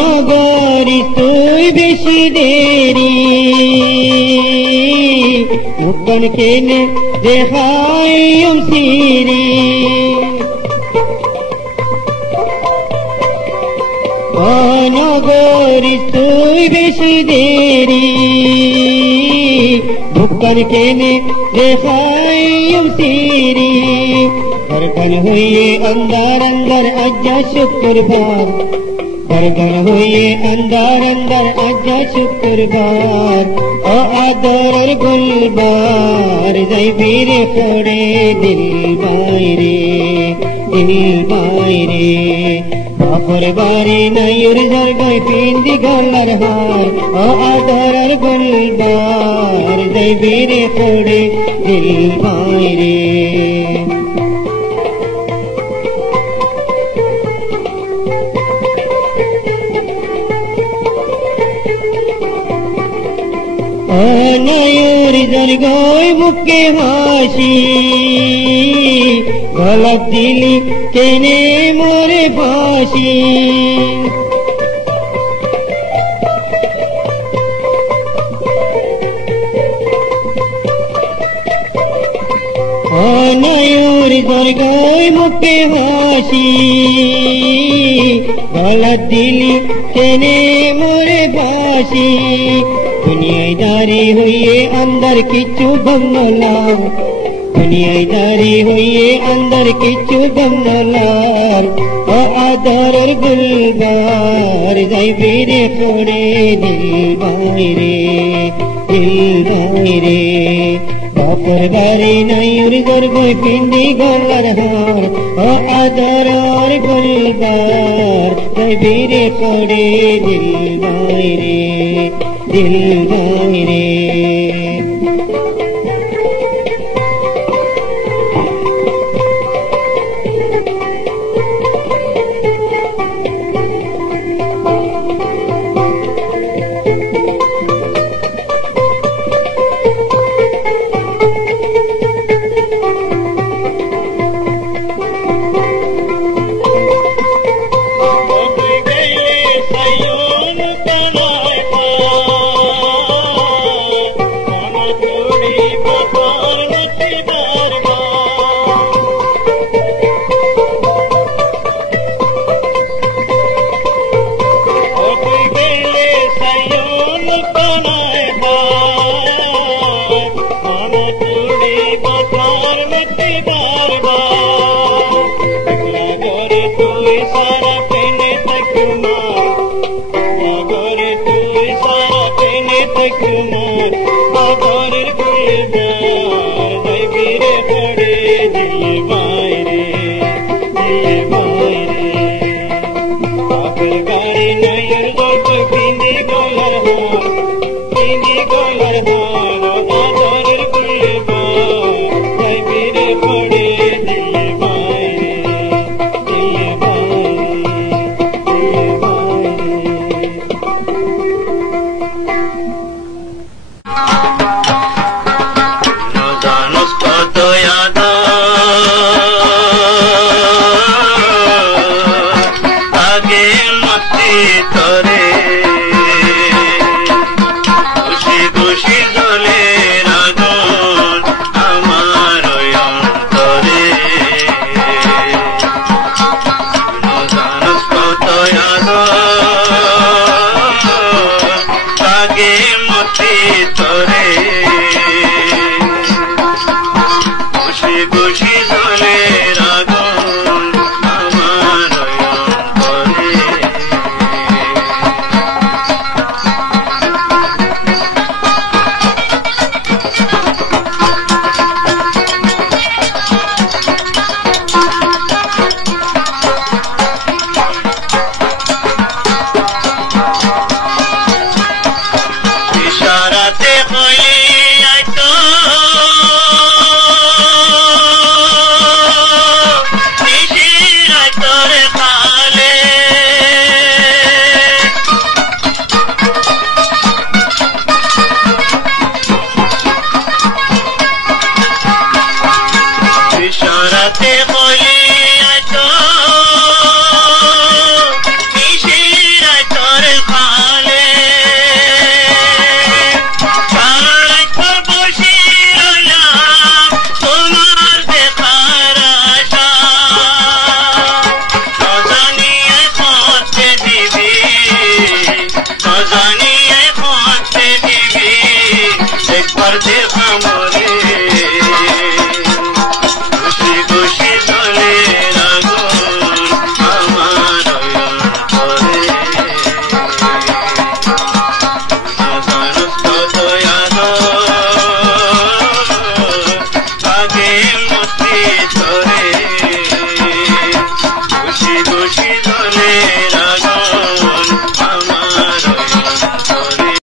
নগরী তুই বেশি দেরি মুক্তন কেনে দেখাই সিরি নগরী তুই বেশি দেরি মুক্তন কেনে দেখাই সিরি धड़कन हुई अंदर अंदर अज्जा शुक्रवार धड़कन हुई अंदर अंदर अज्जा शुक्रवार ओ आदर और गुलबार जय वीर फोड़े दिल मायरे बापर बारी नयूर जरगई पिंदी गलर हार ओ आदर और गुलबार जय वीर फोड़े दिल मायरे नयूर जरगई मुक्के हाशी गलत दिली केने मोरे फाशी नयूर जरगई मुक्के हाशी गलत दिली केने मोरे फाशी दुनियादारी हुई अंदर किच्चू गमलार दुनियादारी हुई अंदर किच्चू गमलार ओ आदर और गुलबार जय वीरे फोड़े दिल मायरे बापर बारी नयूर जरगई पिंदी गलर हार ओ आदर और गुलबार जय वीरे फोड़े दिल मायरे Pindi golar